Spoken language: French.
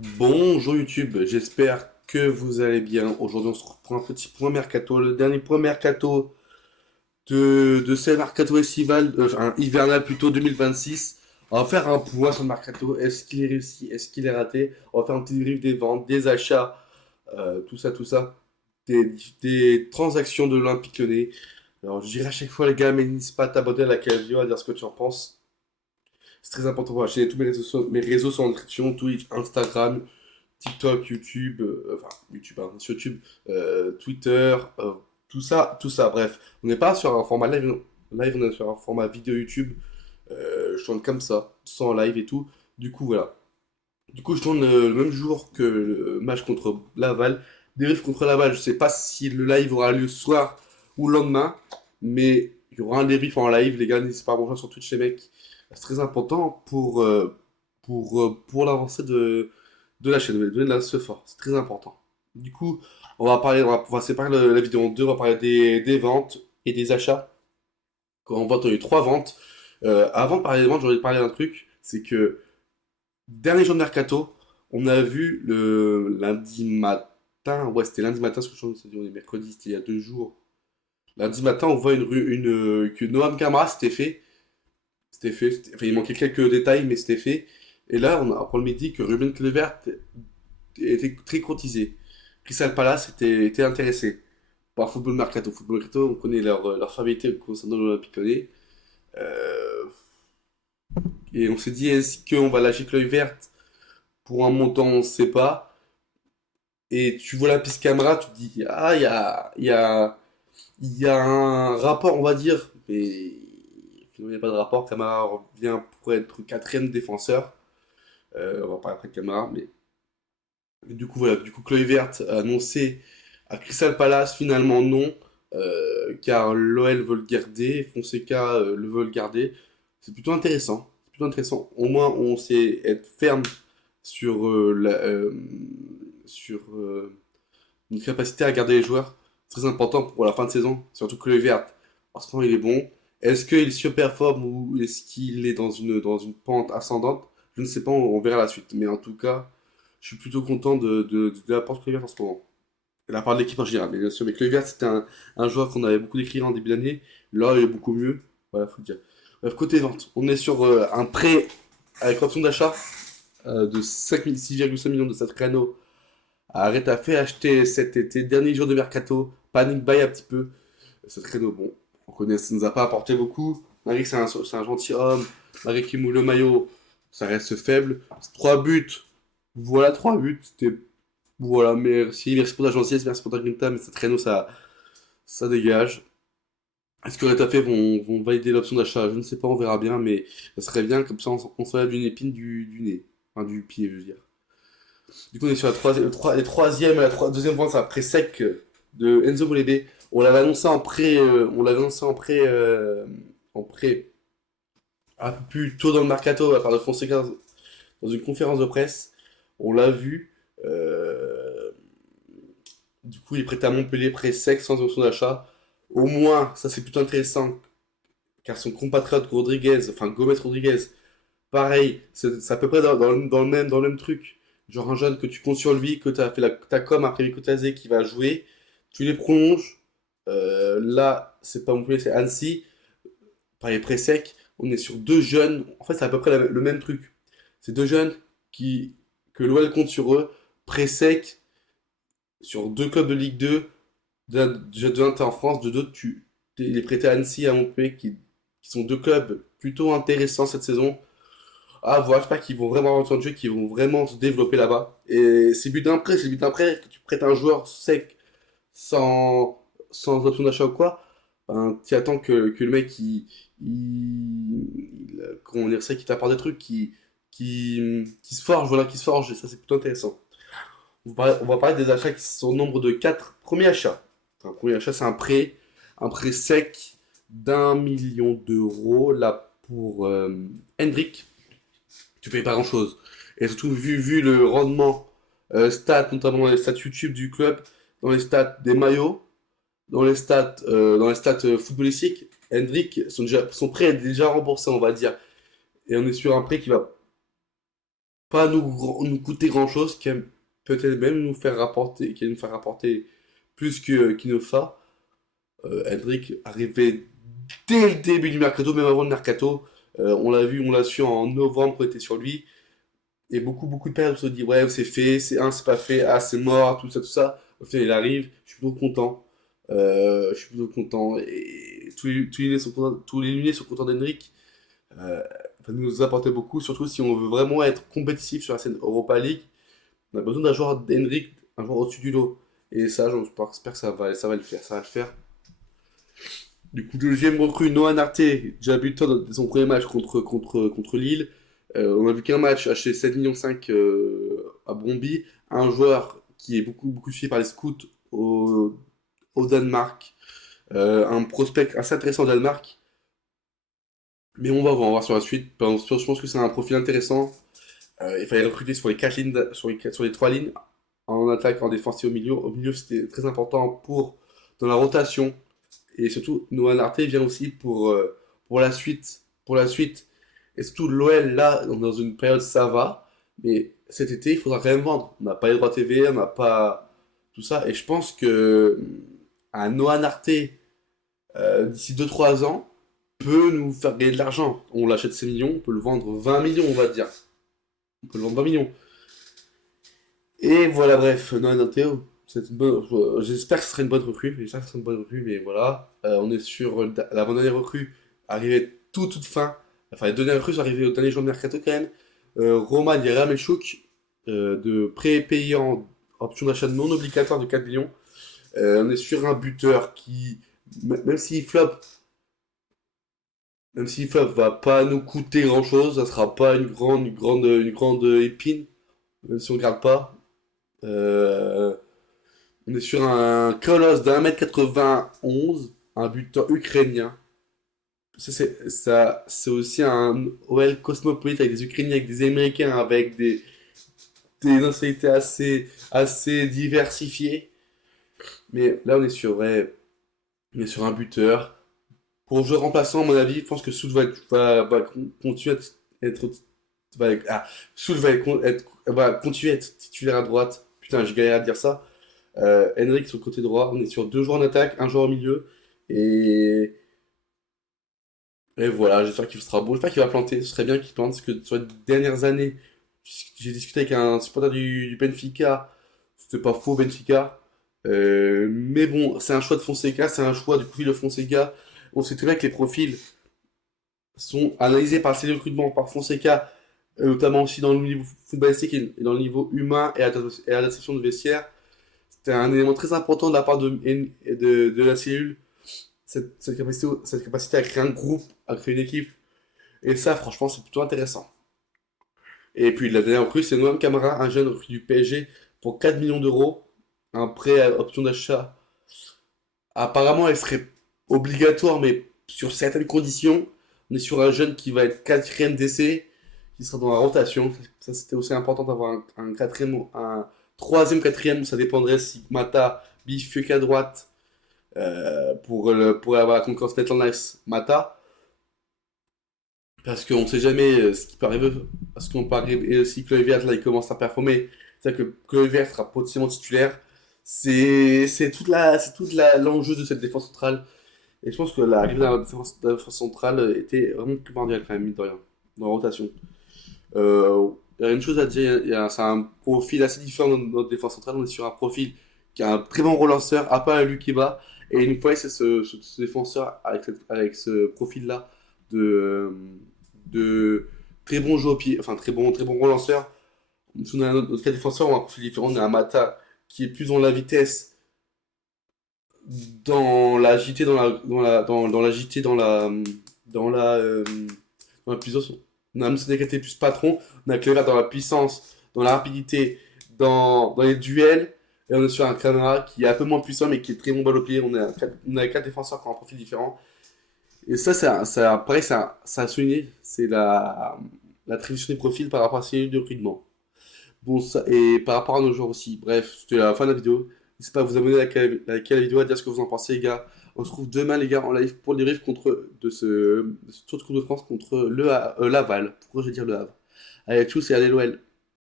Bonjour YouTube, j'espère que vous allez bien. Aujourd'hui, on se retrouve pour un petit point mercato, le dernier point mercato de ce mercato estival, enfin hivernal plutôt 2026. On va faire un point sur le mercato. Est-ce qu'il est réussi? Est-ce qu'il est raté? On va faire un petit débrief des ventes, des achats, tout ça. Des transactions de l'Olympique Lyonnais. Alors, je dirais à chaque fois, les gars, mais n'hésite pas à t'abonner à la vidéo, à dire ce que tu en penses. C'est très important pour acheter tous mes réseaux sont en description, Twitch, Instagram, TikTok, YouTube, enfin YouTube, hein, sur YouTube, Twitter, tout ça, bref. On n'est pas sur un format live, on est sur un format vidéo YouTube. Je tourne comme ça, sans live et tout. Du coup, voilà. Du coup, je tourne le même jour que le match contre Laval. Débrief contre Laval, je sais pas si le live aura lieu ce soir ou le lendemain, mais il y aura un débrief en live. Les gars, n'hésitez pas à rejoindre sur Twitch, les mecs. C'est très important pour l'avancée de la chaîne, de donner de la fort. C'est très important. Du coup, on va séparer la vidéo en deux. On va parler des ventes et des achats. Quand on vente, on a eu trois ventes. Avant de parler des ventes, j'aurais parlé d'un truc. C'est que dernier jour de mercato, on a vu le lundi matin. Ouais, c'était lundi matin, parce que je pense que on est mercredi, c'était il y a 2 jours. Lundi matin, on voit que Noam Camara s'était fait. Enfin, il manquait quelques détails, mais c'était fait. Et là, on apprend le midi que Ruben Kluivert était très courtisé. Crystal Palace était intéressé par Football Mercato. Football Mercato, on connaît leur famille concernant l'Olympique Lyonnais. Euh, et on s'est dit, est-ce qu'on va lâcher Kluivert pour un montant, on ne sait pas. Et tu vois la piste caméra, tu te dis, ah, il y a un rapport, on va dire. Mais finalement, il n'y a pas de rapport. Camara revient pour être quatrième défenseur. On va parler après de Camara, mais du coup, voilà. Du coup, Kluivert a annoncé à Crystal Palace, finalement non, car l'OL veut le garder, Fonseca le veut le garder. C'est plutôt intéressant. C'est plutôt intéressant. Au moins, on sait être ferme sur, sur une capacité à garder les joueurs. Très important pour la fin de saison, surtout que le vert, en ce moment il est bon. Est-ce qu'il surperforme ou est-ce qu'il est dans une pente ascendante? Je ne sais pas, on verra la suite. Mais en tout cas, je suis plutôt content de la porte Kluivert en ce moment. Et la part de l'équipe en général, mais bien sûr. Mais Kluivert, c'était un joueur qu'on avait beaucoup décrit en début d'année. Là, il est beaucoup mieux. Voilà, faut le dire. Bref, côté vente, on est sur un prêt avec option d'achat de 6,5 millions de Satriano Arrête à fait acheter cet été, dernier jour de mercato, panic buy un petit peu. Ce créneau, bon, on connaît, ça nous a pas apporté beaucoup. Malgré que c'est un gentil homme, malgré qu'il mouille le maillot, ça reste faible. 3 buts, voilà 3 buts. Voilà, merci pour ta gentillesse, merci pour ta grinta, mais ce créneau, ça dégage. Est-ce que Retafe vont valider l'option d'achat? Je ne sais pas, on verra bien, mais ça serait bien, comme ça on s'enlève d'une épine du nez. Enfin, du pied, je veux dire. Du coup, on est sur la troisième, deuxième vente après sec de Enzo Molefe. On l'avait annoncé en prêt, en prêt un peu plus tôt dans le mercato à part de Fonseca dans une conférence de presse. On l'a vu. euh, du coup, il est prêté à Montpellier, prêt sec, sans option d'achat. Au moins, ça c'est plutôt intéressant, car son compatriote Rodriguez, enfin Gomez Rodriguez, pareil, c'est à peu près dans le même truc. Genre un jeune que tu comptes sur lui, que tu as fait ta com après Mikotazé qui va jouer, tu les prolonges. Là, c'est pas Montpellier, c'est Annecy. Pareil, Pressec. On est sur deux jeunes. En fait, c'est à peu près le même truc. C'est deux jeunes que l'OL compte sur eux. Pressec, sur deux clubs de Ligue 2. De un, t'es en France, de deux, il est prêté à Annecy, à Montpellier, qui sont deux clubs plutôt intéressants cette saison. Ah, voilà, je sais pas qu'ils vont vraiment avoir autant de jeu, qu'ils vont vraiment se développer là-bas. Et c'est le but d'un prêt, que tu prêtes un joueur sec, sans option d'achat ou quoi, ben, tu attends que le mec, comment dire ça, qui t'apporte des trucs, qui se forge, voilà, qui se forge, et ça c'est plutôt intéressant. On va parler des achats qui sont au nombre de 4 premiers achats. Un premier achat, c'est un prêt sec d'1 million d'euros, là, pour Hendrik, tu payes pas grand chose. Et surtout, vu le rendement stats, notamment dans les stats YouTube du club, dans les stats des maillots, dans les stats footballistiques, Hendrik, son prêt est déjà remboursé, on va dire. Et on est sur un prêt qui va pas nous coûter grand-chose, qui va peut-être même qui va nous faire rapporter plus qu'Inofa. Hendrik arrivait dès le début du mercato, même avant le mercato. On l'a vu, on l'a su en novembre, on était sur lui. Et beaucoup de personnes se disent, ouais, c'est fait, c'est pas fait, ah, c'est mort, tout ça, tout ça. Au final, il arrive, je suis plutôt content. Je suis plutôt content. Et tous les Lyonnais sont contents, tous les Lyonnais sont contents d'Hendrik. Ça nous apporter beaucoup, surtout si on veut vraiment être compétitif sur la scène Europa League. On a besoin d'un joueur d'Hendrik, un joueur au-dessus du lot. Et ça, j'espère que ça va le faire. Ça va le faire. Du coup, deuxième recrue, Noah Narté, déjà buteur de son premier match contre Lille. On a vu qu'un match acheté 7,5 millions à Bromby. Un joueur qui est beaucoup suivi par les scouts au Danemark. Un prospect assez intéressant au Danemark. Mais on va voir sur la suite. Je pense que c'est un profil intéressant. Il fallait recruter sur les quatre lignes, sur les trois lignes, en attaque, en défense et au milieu. Au milieu, c'était très important dans la rotation. Et surtout, Noah Narté vient aussi pour la suite. Pour la suite. Et surtout, l'OL, là, dans une période, ça va. Mais cet été, il faudra quand même vendre. On n'a pas les droits TV, on n'a pas tout ça. Et je pense que un Noah Narté, d'ici 2 3 ans, peut nous faire gagner de l'argent. On l'achète 6 millions, on peut le vendre 20 millions, on va dire. On peut le vendre 20 millions. Et voilà, bref, Noël Théo, j'espère que ce sera une bonne recrue. J'espère que ce sera une bonne recrue, mais voilà. On est sur l'avant-dernière recrue, arrivée toute fin. Enfin, les deux dernières recrues sont arrivées au dernier jour de mercato quand même. Roman Yaramechuk, de pré-payant, option d'achat non obligatoire de 4 millions. On est sur un buteur qui, même s'il flop, va pas nous coûter grand-chose. Ça sera pas une grande épine, même si on regarde pas. Euh, on est sur un colosse d'1 m 91, un buteur ukrainien. C'est aussi un OL cosmopolite avec des Ukrainiens, avec des Américains, avec des nationalités assez diversifiées. Mais là, on est sur un buteur. Pour jouer remplaçant, à mon avis, je pense que Soul va continuer à être. Soul va continuer à être titulaire à droite. Putain, j'ai galéré à dire ça. Henrik sur le côté droit. On est sur deux joueurs en attaque, un joueur au milieu. Et, et voilà, j'espère qu'il sera bon. J'espère qu'il va planter. Ce serait bien qu'il plante parce que sur les dernières années, j'ai discuté avec un supporter du Benfica. C'était pas faux, Benfica. Mais bon, c'est un choix de Fonseca, c'est un choix du profil de Fonseca. On sait très bien que les profils sont analysés par ces recrutements, par Fonseca, notamment aussi dans le niveau footballistique et dans le niveau humain et à la section de vestiaire. C'était un élément très important de la part de la cellule, cette capacité à créer un groupe, à créer une équipe. Et ça, franchement, c'est plutôt intéressant. Et puis la dernière recrue, c'est Noam Camara, un jeune recrue du PSG pour 4 millions d'euros, un prêt à option d'achat. Apparemment, elle serait obligatoire, mais sur certaines conditions. On est sur un jeune qui va être quatrième d'essai, qui sera dans la rotation. Ça, c'était aussi important d'avoir un quatrième, un troisième, quatrième. Ça dépendrait si Mata bifurque à droite pour avoir la concurrence Maitland-Nice Mata. Parce qu'on ne sait jamais ce qui peut arriver. Parce qu'on peut arriver, si Kluivert là il commence à performer, c'est-à-dire que Kluivert sera potentiellement titulaire. C'est l'enjeu de cette défense centrale. Et je pense que l'arrivée de la défense centrale était vraiment primordiale quand même, mine de rien, dans la rotation. Il y a une chose à dire, c'est un profil assez différent dans notre défense centrale. On est sur un profil qui a un très bon relanceur, à part Lukeba. Et une fois, c'est ce défenseur avec ce profil-là de très bon jeu au pied, enfin très bon relanceur. Si on a notre cas défenseur, on a un profil différent. On a un Mata qui est plus dans la vitesse, dans la JT, dans la JT, dans la, euh, dans la puissance. On a Moussa Niakhaté plus patron, on a Clévert dans la puissance, dans la rapidité, dans les duels, et on est sur un Camara qui est un peu moins puissant mais qui est très bon balle au pied. On a quatre défenseurs qui ont un profil différent. Et pareil, ça a souligné, c'est l'attribution des profils par rapport à ces de recrutement. Bon, ça, et par rapport à nos joueurs aussi. Bref, c'était la fin de la vidéo. N'hésitez pas à vous abonner à la vidéo, à dire ce que vous en pensez, les gars. On se retrouve demain, les gars, en live pour le débrief de ce Tour de Coupe de France contre Laval. Pourquoi je vais dire Le Havre? Allez, tous et allez, l'OL.